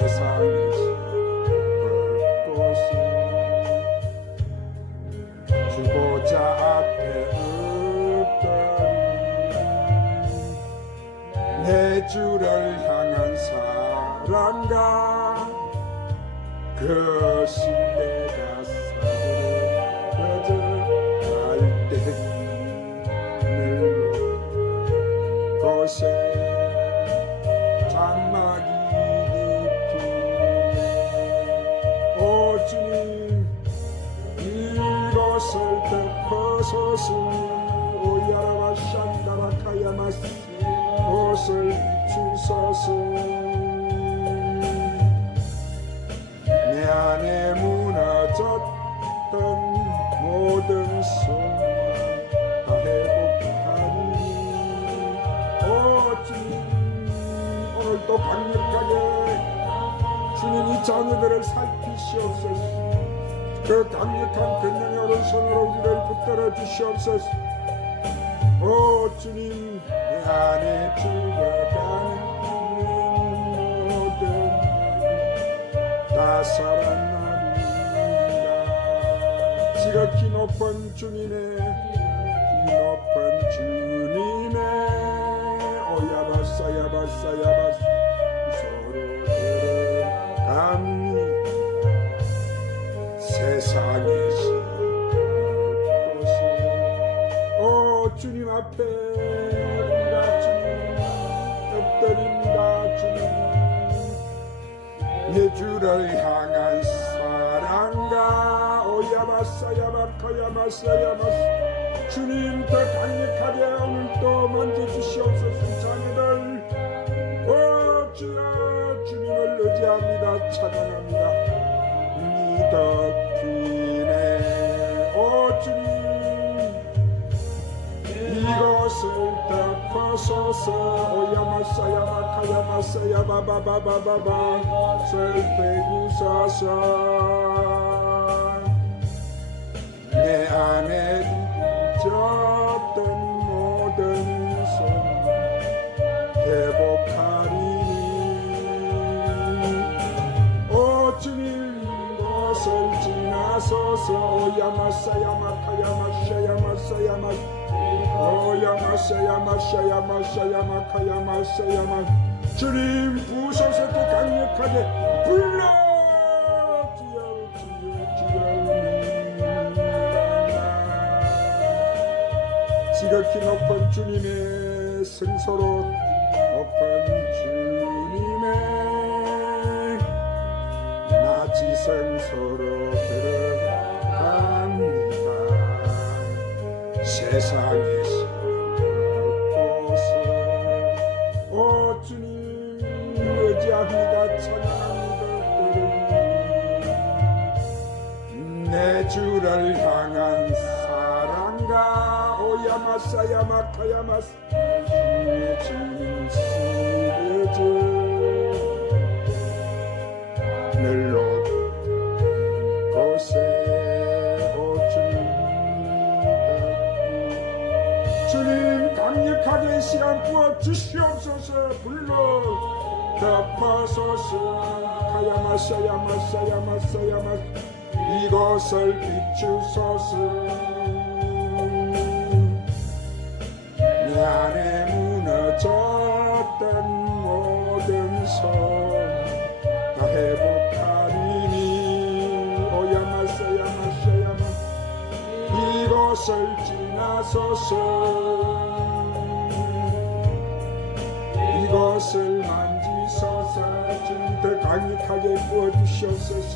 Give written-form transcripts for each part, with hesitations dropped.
세상에서 벚꽃은 주고자 앞에 없더니 내 주를 향한 사랑과 그 신뢰가 사그러져 갈 때 곳에 장막이 깊이 오 주님 이것을 덮어서서 오야라바 샨다라카야마스 옷을 비추소서 내 안에 무너졌던 모든 소망 다 회복하니 오 주님 오늘도 강력하게 주님이 자녀들을 살피시옵소서 그 강력한 권능의 오른손으로 우리를 붙들어 주시옵소서 오 주님 내 안에 죽어가는 모든 다 살아나리라 지극히 높은 주님의 오야바사야바사야바사 서로 들어갑니다 세상에서 오 주님 앞에 우리가 주님 엎드립니다 주님 내 주를 향한 사랑과 오야바사야바카야마사야마사 주님 더 강력하게 오늘 또 만져주시옵소서 자녀들 오 주여 주님을 의지합니다 찬양합니다 믿어피네 오 주님 이것을 덮어서서 오야마사야마카야마사야바바바바바바 설대구사사 내 안에 졌던 모든 소망 회복하리니 오 주님 이것을 지나서서 오야마사야마카야마샤야마사야마 오야마사야마샤야마샤야마카야마사야마 주님 부서서 더 강력하게 불러 주여 지극히 높은 주님의 승소로 높은 주님의 낮이 승소로 들어갑니다 세상에서 곳을 오 주님 의지합니다 찬양합니다 내 주를 향한 사랑과 오야마사야마카야마스 주님 시르즈 늘 높은 곳에 오 주님 강력하게 시간 부어 주시옵소서 불러 덮어소서 카야마사야마사야마사야마 이것을 비추소서 내 안에 무너졌던 모든 소망 다 회복하리니 오야마사야마사야마 이것을 지나서서 이것을 만지소서 주님 더 강력하게 부어주시옵소서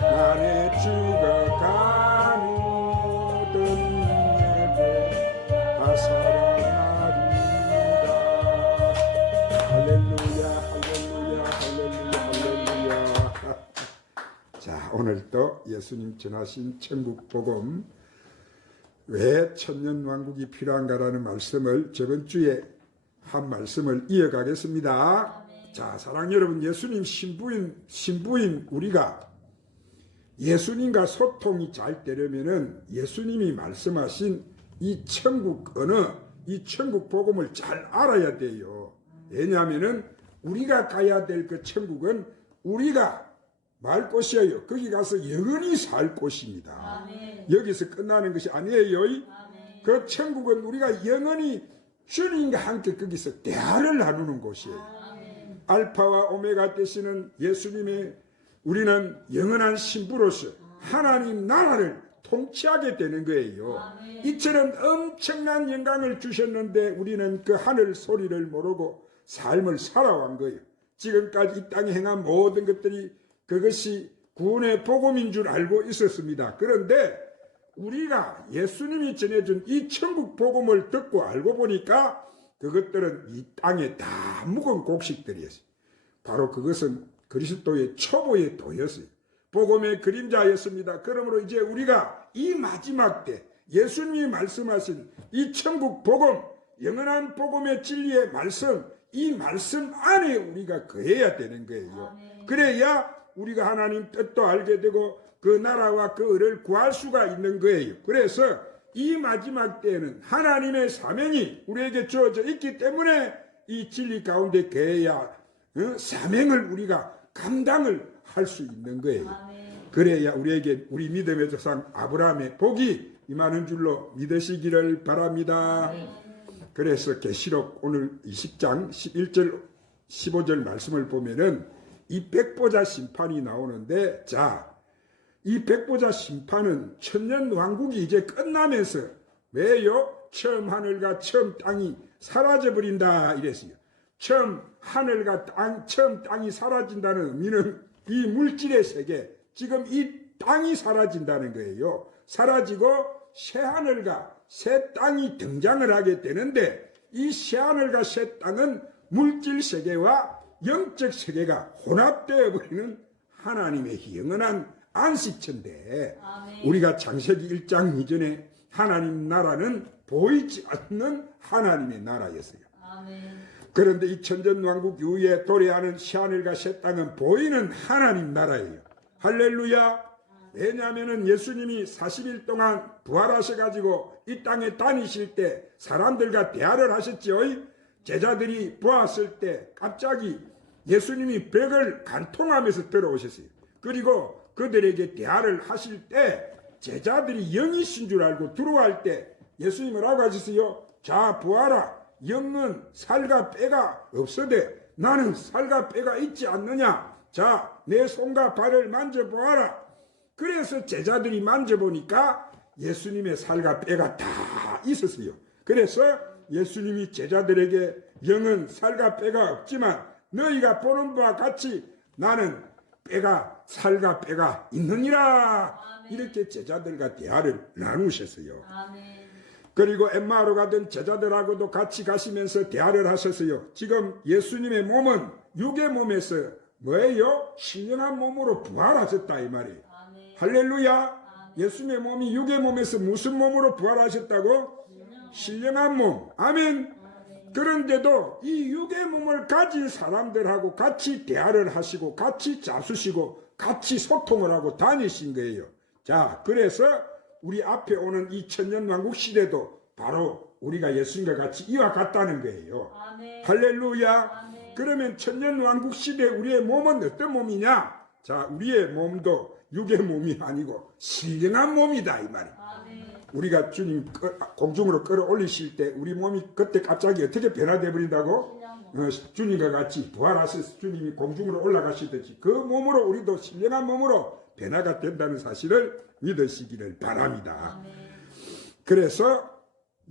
나의 죽어가는 모든 예배 다 살아나리라 할렐루야 할렐루야 할렐루야 할렐루야 자 오늘도 예수님 전하신 천국복음 왜 천년왕국이 필요한가라는 말씀을 저번주에 한 말씀을 이어가겠습니다. 자 사랑하는 여러분 예수님 신부인 우리가 예수님과 소통이 잘 되려면은 예수님이 말씀하신 이 천국 언어, 이 천국 복음을 잘 알아야 돼요. 왜냐하면은 우리가 가야 될 그 천국은 우리가 말 곳이에요. 거기 가서 영원히 살 곳입니다. 아멘. 여기서 끝나는 것이 아니에요. 아멘. 그 천국은 우리가 영원히 주님과 함께 거기서 대화를 나누는 곳이에요. 아멘. 알파와 오메가 되시는 예수님의 우리는 영원한 신부로서 하나님 나라를 통치하게 되는 거예요. 아멘. 이처럼 엄청난 영광을 주셨는데 우리는 그 하늘 소리를 모르고 삶을 살아온 거예요. 지금까지 이 땅에 행한 모든 것들이 그것이 구원의 복음인 줄 알고 있었습니다. 그런데 우리가 예수님이 전해준 이 천국 복음을 듣고 알고 보니까 그것들은 이 땅에 다 묵은 곡식들이었어요. 바로 그것은 그리스도의 초보의 도였어요. 복음의 그림자였습니다. 그러므로 이제 우리가 이 마지막 때 예수님이 말씀하신 이 천국 복음, 영원한 복음의 진리의 말씀, 이 말씀 안에 우리가 거해야 되는 거예요. 그래야 우리가 하나님 뜻도 알게 되고 그 나라와 그 의를 구할 수가 있는 거예요. 그래서 이 마지막 때에는 하나님의 사명이 우리에게 주어져 있기 때문에 이 진리 가운데 거해야 사명을 우리가 감당을 할 수 있는 거예요. 그래야 우리에게 우리 믿음의 조상 아브라함의 복이 임하는 줄로 믿으시기를 바랍니다. 그래서 계시록 오늘 20장 11절 15절 말씀을 보면은 이 백보자 심판이 나오는데, 자, 이 백보자 심판은 천년 왕국이 이제 끝나면서 왜요? 처음 하늘과 처음 땅이 사라져버린다 이랬어요. 처음 하늘과 처음 땅이 사라진다는 의미는 이 물질의 세계, 지금 이 땅이 사라진다는 거예요. 사라지고 새 하늘과 새 땅이 등장을 하게 되는데, 이 새 하늘과 새 땅은 물질 세계와 영적 세계가 혼합되어 버리는 하나님의 영원한 안식처인데, 우리가 창세기 1장 이전에 하나님 나라는 보이지 않는 하나님의 나라였어요. 그런데 이 천전왕국 이후에 도래하는 새하늘과 새 땅은 보이는 하나님 나라예요. 할렐루야. 왜냐하면 예수님이 40일 동안 부활하셔가지고 이 땅에 다니실 때 사람들과 대화를 하셨죠. 제자들이 보았을 때 갑자기 예수님이 벽을 간통하면서 들어오셨어요. 그리고 그들에게 대화를 하실 때 제자들이 영이신 줄 알고 들어갈 때 예수님이 뭐라고 하셨어요? 자, 보아라. 영은 살과 뼈가 없으되 나는 살과 뼈가 있지 않느냐. 자, 내 손과 발을 만져보아라. 그래서 제자들이 만져보니까 예수님의 살과 뼈가 다 있었어요. 그래서 예수님이 제자들에게 영은 살과 뼈가 없지만 너희가 보는 바와 같이 나는 뼈가 살과 뼈가 있느니라. 이렇게 제자들과 대화를 나누셨어요. 그리고 엠마오로 가던 제자들하고도 같이 가시면서 대화를 하셨어요. 지금 예수님의 몸은 육의 몸에서 뭐예요? 신령한 몸으로 부활하셨다 이 말이에요. 할렐루야. 예수님의 몸이 육의 몸에서 무슨 몸으로 부활하셨다고? 신령한 몸. 아멘. 그런데도 이 육의 몸을 가진 사람들하고 같이 대화를 하시고 같이 잡수시고 같이 소통을 하고 다니신 거예요. 자, 그래서 우리 앞에 오는 이 천년왕국 시대도 바로 우리가 예수님과 같이 이와 같다는 거예요. 할렐루야. 그러면 천년왕국 시대 우리의 몸은 어떤 몸이냐? 자, 우리의 몸도 육의 몸이 아니고 신령한 몸이다 이 말이에요. 우리가 주님 공중으로 끌어올리실 때 우리 몸이 그때 갑자기 어떻게 변화되어 버린다고? 주님과 같이 부활하셔서 주님이 공중으로 올라가시듯이 그 몸으로 우리도 신령한 몸으로 변화가 된다는 사실을 믿으시기를 바랍니다. 그래서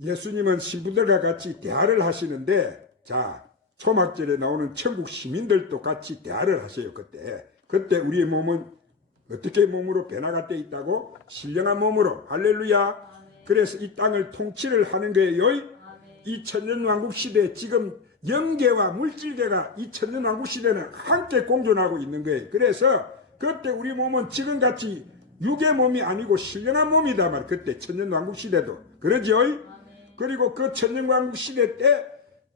예수님은 신부들과 같이 대화를 하시는데, 자, 초막절에 나오는 천국 시민들도 같이 대화를 하세요. 그때 우리의 몸은 어떻게 몸으로 변화가 되어 있다고? 신령한 몸으로. 할렐루야. 그래서 이 땅을 통치를 하는 거예요. 이 천년왕국 시대에 지금 영계와 물질계가 이 천년왕국 시대는 함께 공존하고 있는 거예요. 그래서 그때 우리 몸은 지금같이 육의 몸이 아니고 신령한 몸이다 말. 그때 천년왕국 시대도 그러죠. 그리고 그 천년왕국 시대 때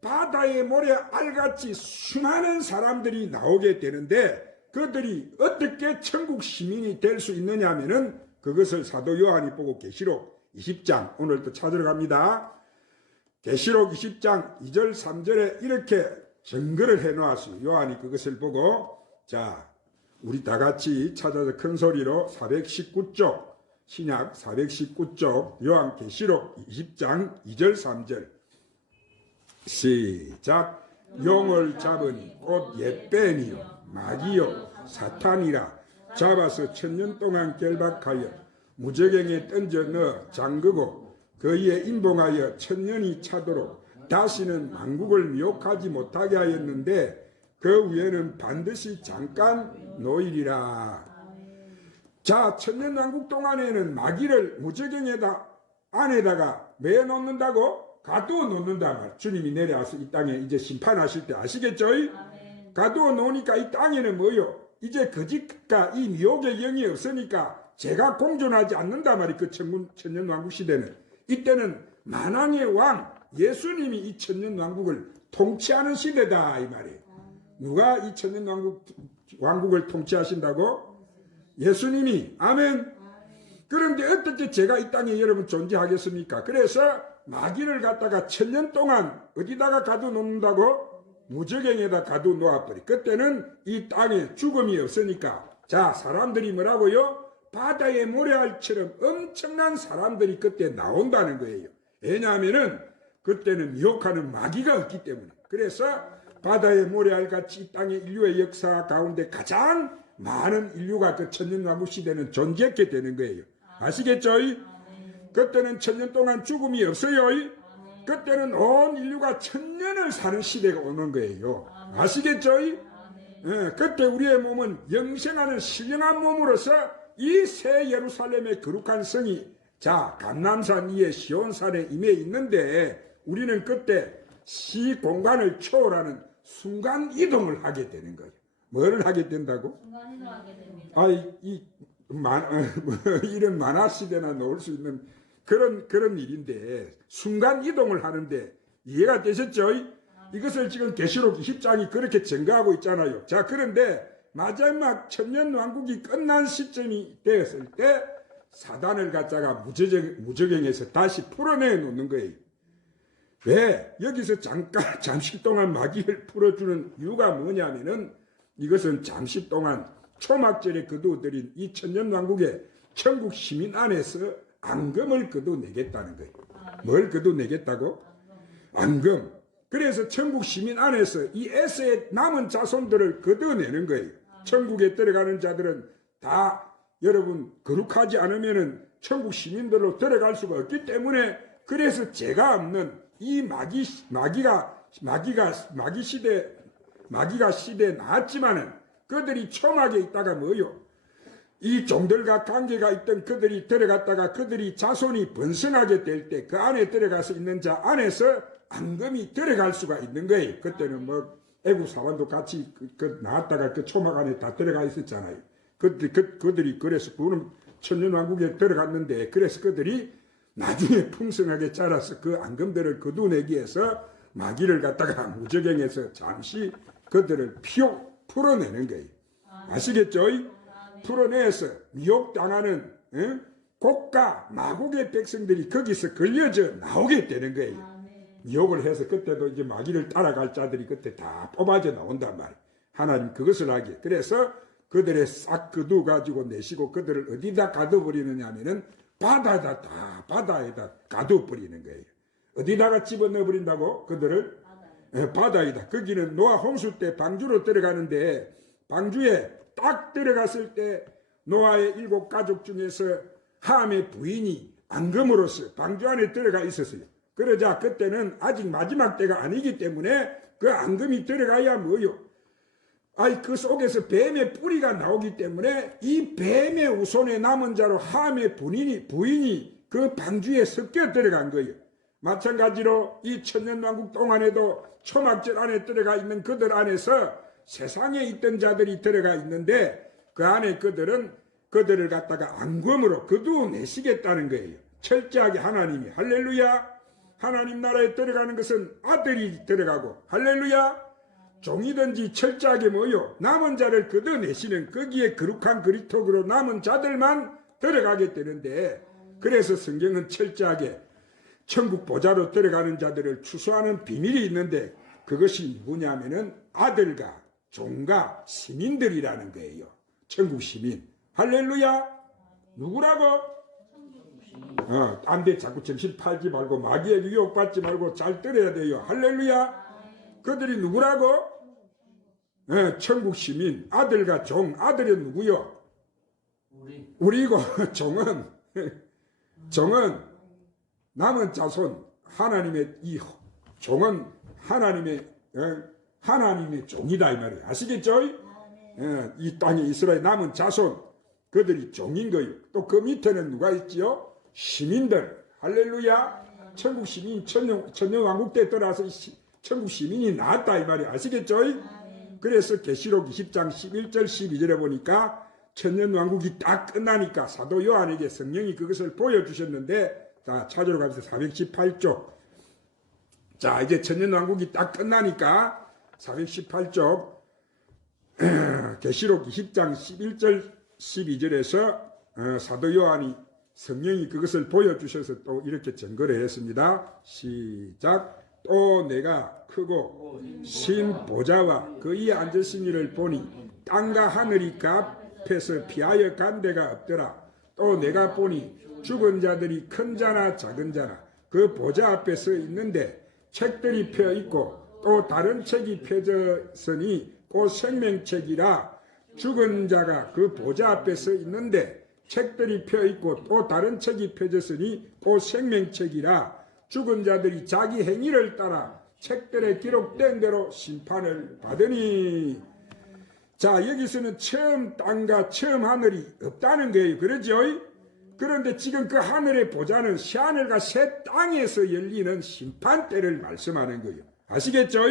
바다의 모래 알같이 수많은 사람들이 나오게 되는데, 그들이 어떻게 천국 시민이 될 수 있느냐 하면은 그것을 사도 요한이 보고 계시록 20장 오늘도 찾으러 갑니다. 계시록 20장 2절 3절에 이렇게 증거를 해놓았어요. 요한이 그것을 보고 자 우리 다 같이 찾아서 큰 소리로 419쪽 신약 419쪽 요한계시록 20장 2절 3절 시작. 용을 잡으니 곧 옛뱀이요 마귀요 사탄이라 잡아서 1000년 동안 결박하여 무저갱에 던져 넣어 잠그고 그이에 인봉하여 1000년이 차도록 다시는 만국을 미혹하지 못하게 하였는데 그 위에는 반드시 잠깐 놓이리라. 자, 1000년왕국 동안에는 마귀를 무저갱에다 안에다가 매 놓는다고? 가두어 놓는다 말. 주님이 내려와서 이 땅에 이제 심판하실 때 아시겠죠? 가두어 놓으니까 이 땅에는 뭐요? 이제 거짓과 이 미혹의 영이 없으니까 제가 공존하지 않는다 말이 그 천년왕국 시대는. 이때는 만왕의 왕 예수님이 이 천년왕국을 통치하는 시대다 이 말이에요. 누가 이 천년왕국을 통치하신다고? 예수님이. 아멘. 그런데 어떻게 제가 이 땅에 여러분 존재하겠습니까? 그래서 마귀를 갖다가 1000년 동안 어디다가 가둬놓는다고? 무저갱에다 가둬놓아버리. 그때는 이 땅에 죽음이 없으니까. 자, 사람들이 뭐라고요? 바다의 모래알처럼 엄청난 사람들이 그때 나온다는 거예요. 왜냐하면은 그때는 미혹하는 마귀가 없기 때문에. 그래서 바다의 모래알같이 이 땅의 인류의 역사 가운데 가장 많은 인류가 그 천년왕국 시대는 존재했게 되는 거예요. 아시겠죠? 그때는 1000년 동안 죽음이 없어요. 그때는 온 인류가 1000년을 사는 시대가 오는 거예요. 아시겠죠? 그때 우리의 몸은 영생하는 신령한 몸으로서 이 새 예루살렘의 거룩한 성이 자 감람산 위에 시온산에 임해 있는데 우리는 그때 시공간을 초월하는 순간 이동을 하게 되는 거예요. 뭐를 하게 된다고? 순간 이동하게 됩니다. 이런 만화 시대나 놓을 수 있는 그런 일인데 순간 이동을 하는데 이해가 되셨죠? 이것을 지금 계시록 20장이 그렇게 증거하고 있잖아요. 자, 그런데 마지막 천년왕국이 끝난 시점이 되었을 때 사단을 갖다가 무저갱에서 다시 풀어내 놓는 거예요. 왜? 여기서 잠시 동안 마귀를 풀어주는 이유가 뭐냐면은 이것은 잠시 동안 초막절에 거두어들인 이 천년왕국의 천국 시민 안에서 앙금을 거두내겠다는 거예요. 뭘 거두내겠다고? 앙금. 그래서 천국 시민 안에서 이 에서의 남은 자손들을 거두내는 거예요. 천국에 들어가는 자들은 다 여러분 거룩하지 않으면은 천국 시민들로 들어갈 수가 없기 때문에 그래서 죄가 없는 이 마귀가 시대에 나왔지만은 그들이 초막에 있다가 뭐요? 이 종들과 관계가 있던 그들이 들어갔다가 그들이 자손이 번성하게 될 때 그 안에 들어가서 있는 자 안에서 앙금이 들어갈 수가 있는 거예요. 그때는 뭐 애국 사관도 같이 나왔다가 그 초막 안에 다 들어가 있었잖아요. 그들이 그래서 그는 천년왕국에 들어갔는데 그래서 그들이 나중에 풍성하게 자라서 그 앙금들을 거두내기 위해서 마귀를 갖다가 무저갱에서 잠시 그들을 풀어내는 거예요. 아시겠죠? 풀어내서 미혹당하는 국가 마국의 백성들이 거기서 걸려져 나오게 되는 거예요. 미혹을 해서 그때도 이제 마귀를 따라갈 자들이 그때 다 뽑아져 나온단 말이에요. 하나님 그것을 하기에. 그래서 그들의 싹 거두가지고 내시고 그들을 어디다 가둬버리느냐 하면은 바다에다 가둬버리는 거예요. 어디다가 집어넣어버린다고? 그들을? 바다에다. 거기는 노아 홍수 때 방주로 들어가는데 방주에 딱 들어갔을 때 노아의 7 가족 중에서 함의 부인이 앙금으로서 방주 안에 들어가 있었어요. 그러자 그때는 아직 마지막 때가 아니기 때문에 그 앙금이 들어가야 뭐요? 그 속에서 뱀의 뿌리가 나오기 때문에 이 뱀의 후손의 남은 자로 함의 부인이 그 방주에 섞여 들어간 거예요. 마찬가지로 이 천년왕국 동안에도 초막절 안에 들어가 있는 그들 안에서 세상에 있던 자들이 들어가 있는데 그 안에 그들을 갖다가 앙금으로 거두어내시겠다는 거예요. 철저하게 하나님이. 할렐루야. 하나님 나라에 들어가는 것은 아들이 들어가고 할렐루야. 종이든지 철저하게 뭐요? 남은 자를 거둬내시는 거기에 거룩한 그리스도로 남은 자들만 들어가게 되는데 그래서 성경은 철저하게 천국 보좌로 들어가는 자들을 추수하는 비밀이 있는데 그것이 뭐냐면은 아들과 종과 시민들이라는 거예요. 천국 시민. 할렐루야. 누구라고? 딴 데 자꾸 정신 팔지 말고 마귀의 유혹받지 말고 잘 들어야 돼요. 할렐루야. 그들이 누구라고? 천국 시민. 아들과 종. 아들은 누구요? 우리고 종은 남은 자손. 하나님의 종은 하나님의 종이다 이 말이에요. 아시겠죠? 이 땅에 이스라엘 남은 자손 그들이 종인 거예요. 또 그 밑에는 누가 있지요? 시민들. 할렐루야. 천국 시민 천년왕국 때 들어와서 천국 시민이 나왔다 이 말이에요. 아시겠죠? 그래서 계시록 20장 11절 12절에 보니까 천년왕국이 딱 끝나니까 사도 요한에게 성령이 그것을 보여주셨는데, 자 찾으러 가면서 418쪽. 자 이제 천년왕국이 딱 끝나니까 418쪽 계시록 20장 11절 12절에서 사도 요한이 성령이 그것을 보여주셔서 또 이렇게 증거를 했습니다. 시작. 또 내가 크고 신 보좌와 그의 앉으신 이를 보니 땅과 하늘이 그 앞에서 피하여 간 데가 없더라. 또 내가 보니 죽은 자들이 큰 자나 작은 자나 그 보좌 앞에 서 있는데 책들이 펴 있고 또 다른 책이 펴졌으니 곧 생명책이라. 죽은 자가 그 보좌 앞에 서 있는데 책들이 펴 있고 또 다른 책이 펴졌으니 곧 생명책이라. 죽은 자들이 자기 행위를 따라 책들에 기록된 대로 심판을 받으니. 자 여기서는 처음 땅과 처음 하늘이 없다는 거예요. 그러죠? 그런데 지금 그 하늘의 보좌는 새하늘과 새 땅에서 열리는 심판 때를 말씀하는 거예요. 아시겠죠?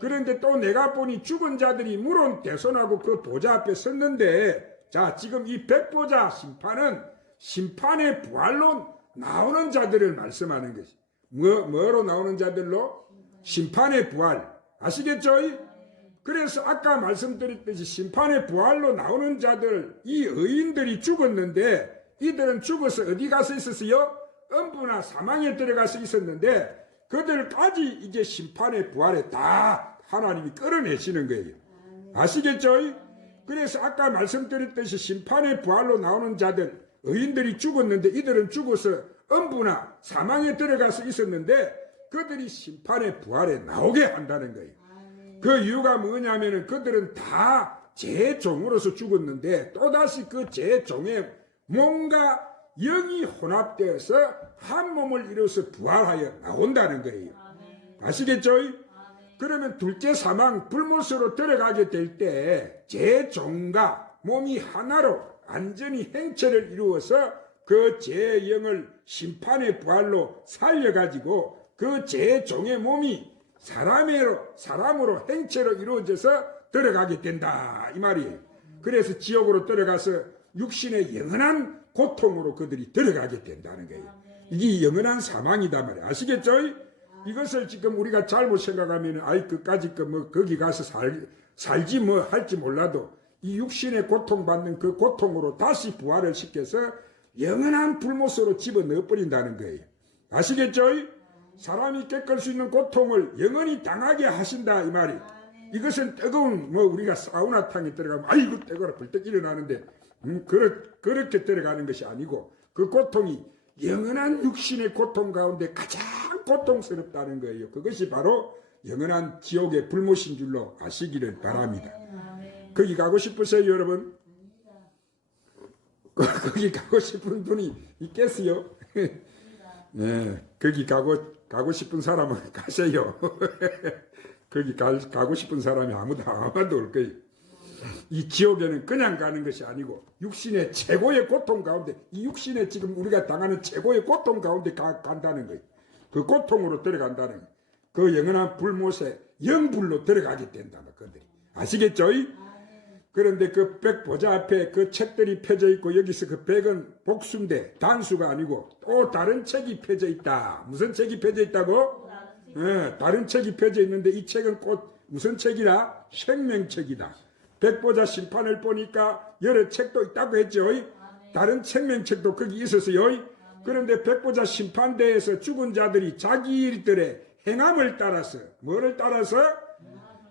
그런데 또 내가 보니 죽은 자들이 물론 대손하고 그 보좌 앞에 섰는데, 자 지금 이 백보자 심판은 심판의 부활로 나오는 자들을 말씀하는 것이. 뭐로 나오는 자들로? 심판의 부활. 아시겠죠? 그래서 아까 말씀드렸듯이 심판의 부활로 나오는 자들, 이 의인들이 죽었는데 이들은 죽어서 어디 가서 있었어요? 음부나 사망에 들어가서 있었는데 그들까지 이제 심판의 부활에 다 하나님이 끌어내시는 거예요. 아시겠죠? 그래서 아까 말씀드렸듯이 심판의 부활로 나오는 자들, 의인들이 죽었는데 이들은 죽어서 음부나 사망에 들어가서 있었는데 그들이 심판의 부활에 나오게 한다는 거예요. 그 이유가 뭐냐면은 그들은 다 제 종으로서 죽었는데 또다시 그 제 종의 몸과 영이 혼합되어서 한 몸을 이루어서 부활하여 나온다는 거예요. 아시겠죠? 그러면 둘째 사망 불못으로 들어가게 될 때 제 종과 몸이 하나로 완전히 행체를 이루어서 그 제 영을 심판의 부활로 살려가지고 그 제 종의 몸이 사람으로 행체로 이루어져서 들어가게 된다 이 말이에요. 그래서 지옥으로 들어가서 육신의 영원한 고통으로 그들이 들어가게 된다는 거예요. 이게 영원한 사망이다 말이에요. 아시겠죠? 이것을 지금 우리가 잘못 생각하면 아이 그까짓 뭐 거기 가서 살지 뭐 할지 몰라도 이 육신의 고통받는 그 고통으로 다시 부활을 시켜서 영원한 불못으로 집어넣어 버린다는 거예요. 아시겠죠? 사람이 겪을 수 있는 고통을 영원히 당하게 하신다 이 말이. 이것은 뜨거운 뭐 우리가 사우나탕에 들어가면 아이고 뜨거워라 벌떡 일어나는데 그렇게 들어가는 것이 아니고 그 고통이 영원한 육신의 고통 가운데 가장 고통스럽다는 거예요. 그것이 바로 영원한 지옥의 불못인 줄로 아시기를 바랍니다. 거기 가고 싶으세요 여러분? 거기 가고 싶은 분이 있겠어요? 네, 거기 가고 싶은 사람은 가세요. 거기 가고 싶은 사람이 아무도 올 거예요. 이 지옥에는 그냥 가는 것이 아니고 육신의 최고의 고통 가운데, 이 육신의 지금 우리가 당하는 최고의 고통 가운데 간다는 거예요. 그 고통으로 들어간다는 거예요. 그 영원한 불못에 영불로 들어가게 된다는 그들이. 아시겠죠? 그런데 그 백 보좌 앞에 그 책들이 펴져 있고 여기서 그 백은 복수인데 단수가 아니고 또 다른 책이 펴져 있다. 무슨 책이 펴져 있다고? 다른 책이 펴져 있는데 이 책은 곧 무슨 책이라? 생명책이다. 백보자 심판을 보니까 여러 책도 있다고 했죠. 다른 생명책도 거기 있었어요. 그런데 백보자 심판대에서 죽은 자들이 자기 일들의 행함을 따라서 뭐를 따라서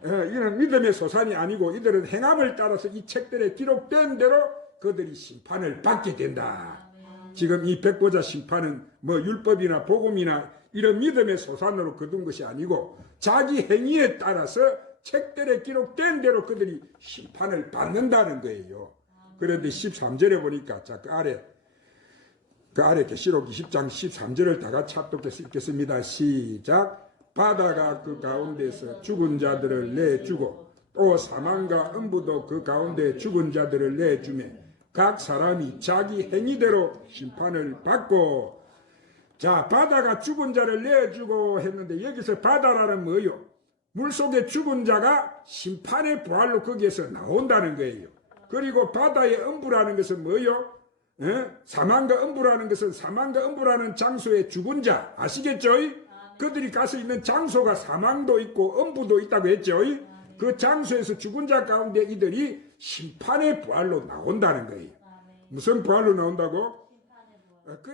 이는 믿음의 소산이 아니고 이들은 행함을 따라서 이 책들에 기록된 대로 그들이 심판을 받게 된다. 지금 이 백보자 심판은 뭐 율법이나 복음이나 이런 믿음의 소산으로 거둔 것이 아니고 자기 행위에 따라서 책들에 기록된 대로 그들이 심판을 받는다는 거예요. 그런데 13절에 보니까 자, 그 아래 계시록 20장 13절을 다 같이 합독해서 읽겠습니다. 시작. 바다가 그 가운데서 죽은 자들을 내주고 또 사망과 음부도 그 가운데 죽은 자들을 내주매 각 사람이 자기 행위대로 심판을 받고. 자, 바다가 죽은 자를 내주고 했는데 여기서 바다라는 뭐예요? 물속에 죽은 자가 심판의 부활로 거기에서 나온다는 거예요. 그리고 바다의 음부라는 것은 뭐예요? 사망과 음부라는 것은 사망과 음부라는 장소에 죽은 자 아시겠죠? 그들이 가서 있는 장소가 사망도 있고 음부도 있다고 했죠. 그 장소에서 죽은 자 가운데 이들이 심판의 부활로 나온다는 거예요. 무슨 부활로 나온다고? 그래